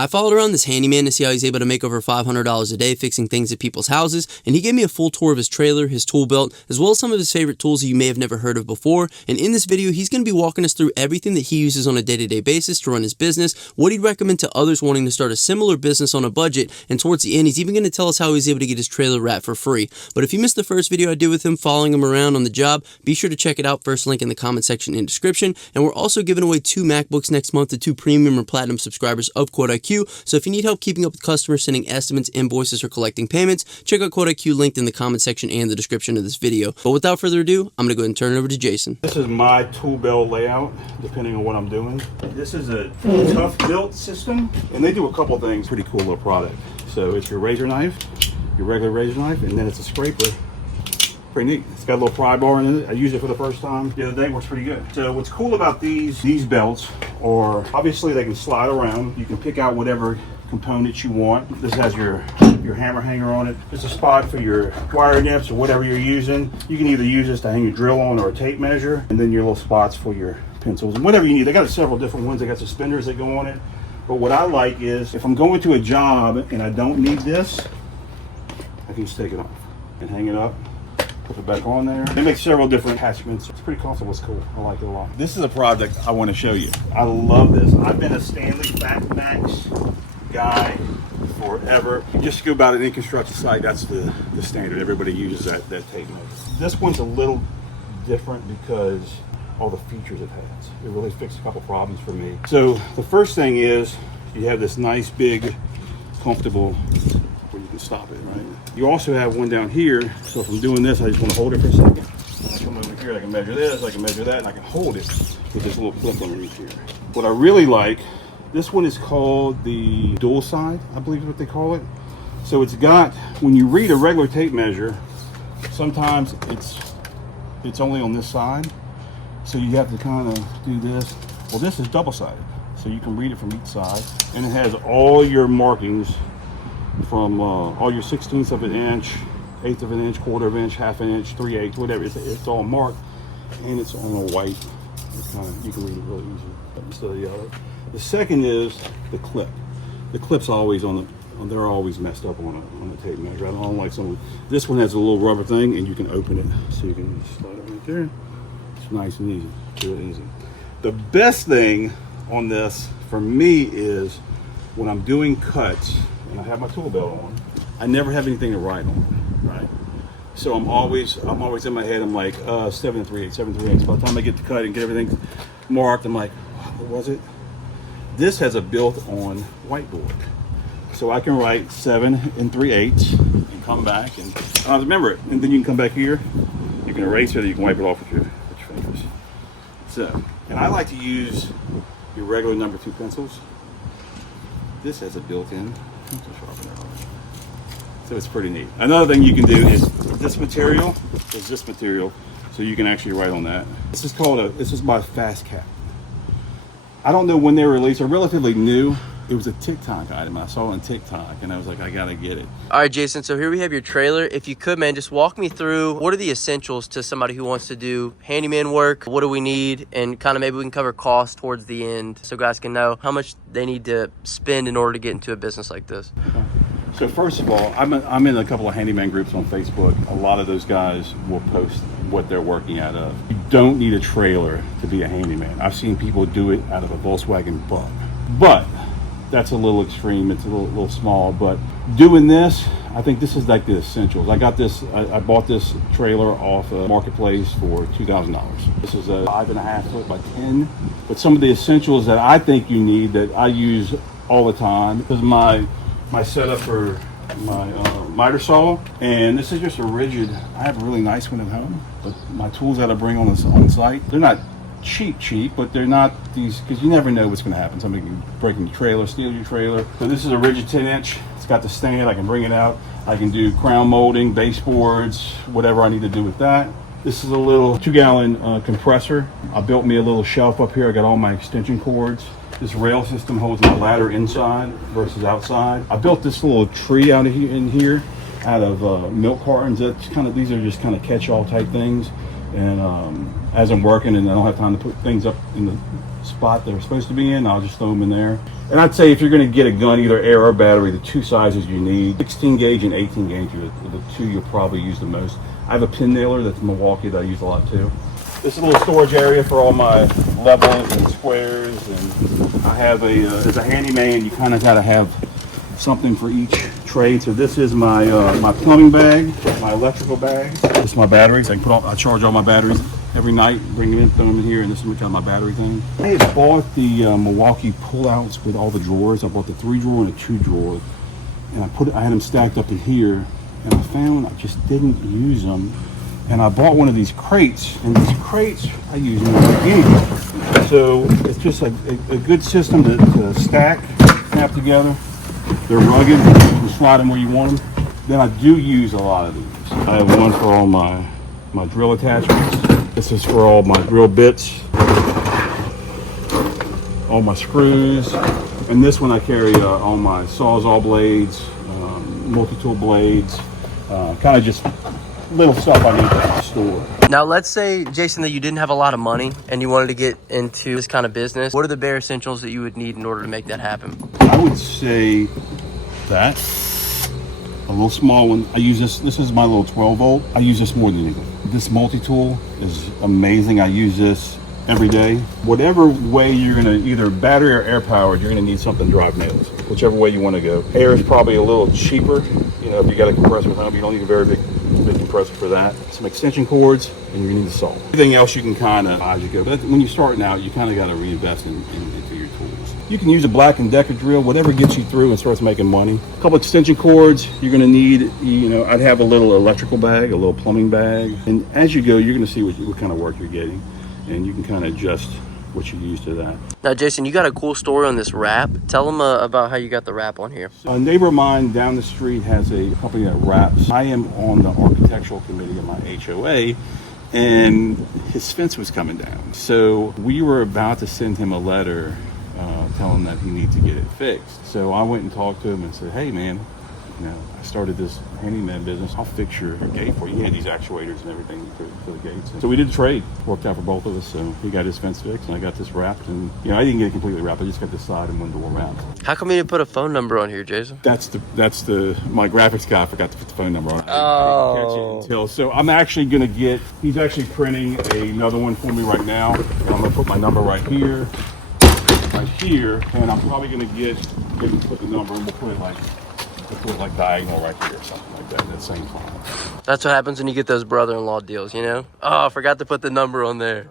I followed around this handyman to see how he's able to make over $500 a day fixing things at people's houses, and he gave me a full tour of his trailer, his tool belt, as well as some of his favorite tools that you may have never heard of before. And in this video, he's going to be walking us through everything that he uses on a day-to-day basis to run his business, what he'd recommend to others wanting to start a similar business on a budget, and towards the end, he's even going to tell us how he's able to get his trailer wrapped for free. But if you missed the first video I did with him following him around on the job, be sure to check it out. First link in the comment section and description. And we're also giving away 2 MacBooks next month to 2 premium or platinum subscribers of Quote IQ. So if you need help keeping up with customers, sending estimates, invoices, or collecting payments, check out Quote IQ linked in the comment section and the description of this video. But without further ado, I'm going to go ahead and turn it over to Jason. This is my tool belt layout, depending on what I'm doing. This is a tough built system, and they do a couple things. Pretty cool little product. So it's your razor knife, your regular razor knife, and then it's a scraper. Pretty neat. It's got a little pry bar in it. I used it for the first time the other day. Works pretty good. So what's cool about these belts are obviously they can slide around. You can pick out whatever components you want. This has your hammer hanger on it. There's a spot for your wire nips or whatever you're using. You can either use this to hang your drill on or a tape measure, and then your little spots for your pencils and whatever you need. They got several different ones. They got suspenders that go on it. But what I like is if I'm going to a job and I don't need this, I can just take it off and hang it up. Put it back on there. They make several different attachments. It's pretty comfortable. It's cool. I like it a lot. This is a project I want to show you. I love this. I've been a Stanley Max guy forever. You just go about any construction site, that's the standard. Everybody uses that tape measure. This one's a little different because all the features it has. It really fixed a couple problems for me. So the first thing is you have this nice big comfortable where you can stop it, right? You also have one down here, so if I'm doing this, I just want to hold it for a second. When I come over here, I can measure this, I can measure that, and I can hold it with this little clip underneath here. What I really like, this one is called the dual side, I believe is what they call it. So it's got, when you read a regular tape measure, sometimes it's only on this side. So you have to kind of do this. Well, this is double-sided, so you can read it from each side. And it has all your markings from all your 1/16 of an inch, 1/8 of an inch, 1/4 of an inch, 1/2 an inch, 3/8, whatever. It's all marked, and it's on a white. You can read it really easy instead of the other. The second is the clip. The clip's always they're always messed up on a tape measure. I don't like some. This one has a little rubber thing, and you can open it, so you can slide it right there. It's nice and easy, really easy. The best thing on this for me is when I'm doing cuts and I have my tool belt on, I never have anything to write on, right? So I'm always in my head, I'm like 7 3/8, 7 3/8. By the time I get to cut and get everything marked, I'm like, what was it? This has a built-on whiteboard, so I can write 7 3/8 and come back and remember it. And then you can come back here, you can erase it, or you can wipe it off with your fingers. So, and I like to use your regular number 2 pencils. This has a built-in pencil sharpener on it, so it's pretty neat. Another thing you can do is this material, so you can actually write on that. This is my Fast Cap. I don't know when they were released. They're relatively new. It was a TikTok item. I saw it on TikTok, and I was like, I gotta get it. All right, Jason, so here we have your trailer. If you could, man, just walk me through what are the essentials to somebody who wants to do handyman work? What do we need? And kind of maybe we can cover cost towards the end so guys can know how much they need to spend in order to get into a business like this. Okay. So first of all, I'm in a couple of handyman groups on Facebook. A lot of those guys will post what they're working out of. You don't need a trailer to be a handyman. I've seen people do it out of a Volkswagen Bug. But that's a little extreme. It's a little small. But doing this, I think this is like the essentials. I bought this trailer off a marketplace for $2,000. This is a 5.5 foot by 10. But some of the essentials that I think you need that I use all the time is my setup for my miter saw, and this is just a rigid. I have a really nice one at home, but my tools that I bring on site, they're not cheap, but they're not these, because you never know what's going to happen. Somebody can break in your trailer, steal your trailer. So this is a rigid 10-inch. It's got the stand. I can bring it out. I can do crown molding, baseboards, whatever I need to do with that. This is a little 2-gallon compressor. I built me a little shelf up here. I got all my extension cords. This rail system holds my ladder inside versus outside. I built this little tree out of here out of milk cartons. These are just kind of catch-all type things. And as I'm working and I don't have time to put things up in the spot they're supposed to be in, I'll just throw them in there. And I'd say if you're going to get a gun, either air or battery, the two sizes you need, 16 gauge and 18 gauge are the two you'll probably use the most. I have a pin nailer that's Milwaukee that I use a lot too. This is a little storage area for all my levels and squares, and I have as a handyman, you kind of got to have something for each trade. So this is my my plumbing bag, my electrical bag. This is my batteries. I charge all my batteries every night, bring them in, throw them in here, and this is kind of my battery thing. I had bought the Milwaukee pullouts with all the drawers. I bought the 3-drawer and a 2-drawer, and I had them stacked up in here, and I found I just didn't use them. And I bought one of these crates, and these crates I use more than anything. So it's just a good system to stack, snap together. They're rugged, you can slide them where you want them. Then I do use a lot of these. I have one for all my drill attachments. This is for all my drill bits, all my screws. And this one I carry all my Sawzall blades, multi-tool blades, kind of just little stuff I need to store. Now, let's say, Jason, that you didn't have a lot of money and you wanted to get into this kind of business. What are the bare essentials that you would need in order to make that happen? I would say that. A little small one. I use this. This is my little 12 volt. I use this more than anything. This multi-tool is amazing. I use this every day. Whatever way you're gonna, either battery or air powered, you're gonna need something to drive nails. Whichever way you want to go. Air is probably a little cheaper. You know, if you got a compressor at home, you don't need a very big compressor for that. Some extension cords, and you're gonna need the saw. Everything else you can kind of as you go. But when you're starting out, you kind of got to reinvest into your tools. You can use a Black & Decker drill, whatever gets you through and starts making money. A couple extension cords. You're gonna need, you know, I'd have a little electrical bag, a little plumbing bag, and as you go, you're gonna see what kind of work you're getting, and you can kind of adjust what you use to that. Now, Jason, you got a cool story on this wrap. Tell them about how you got the wrap on here. A neighbor of mine down the street has a company that wraps. I am on the architectural committee of my HOA, and his fence was coming down. So we were about to send him a letter telling him that he needs to get it fixed. So I went and talked to him and said, hey man, you know, I started this handyman business. I'll fix your gate for you. He had these actuators and everything for the gates. So we did the trade. Worked out for both of us. So he got his fence fixed and I got this wrapped. And you know, I didn't get it completely wrapped. I just got the side and one door wrapped. How come you didn't put a phone number on here, Jason? That's my graphics guy forgot to put the phone number on. Oh. I didn't catch it so I'm actually gonna he's actually printing another one for me right now. And I'm gonna put my number right here, and I'm probably gonna put the number and we'll put it like diagonal right here or something like that, that same font. That's what happens when you get those brother-in-law deals, you know? Oh, I forgot to put the number on there.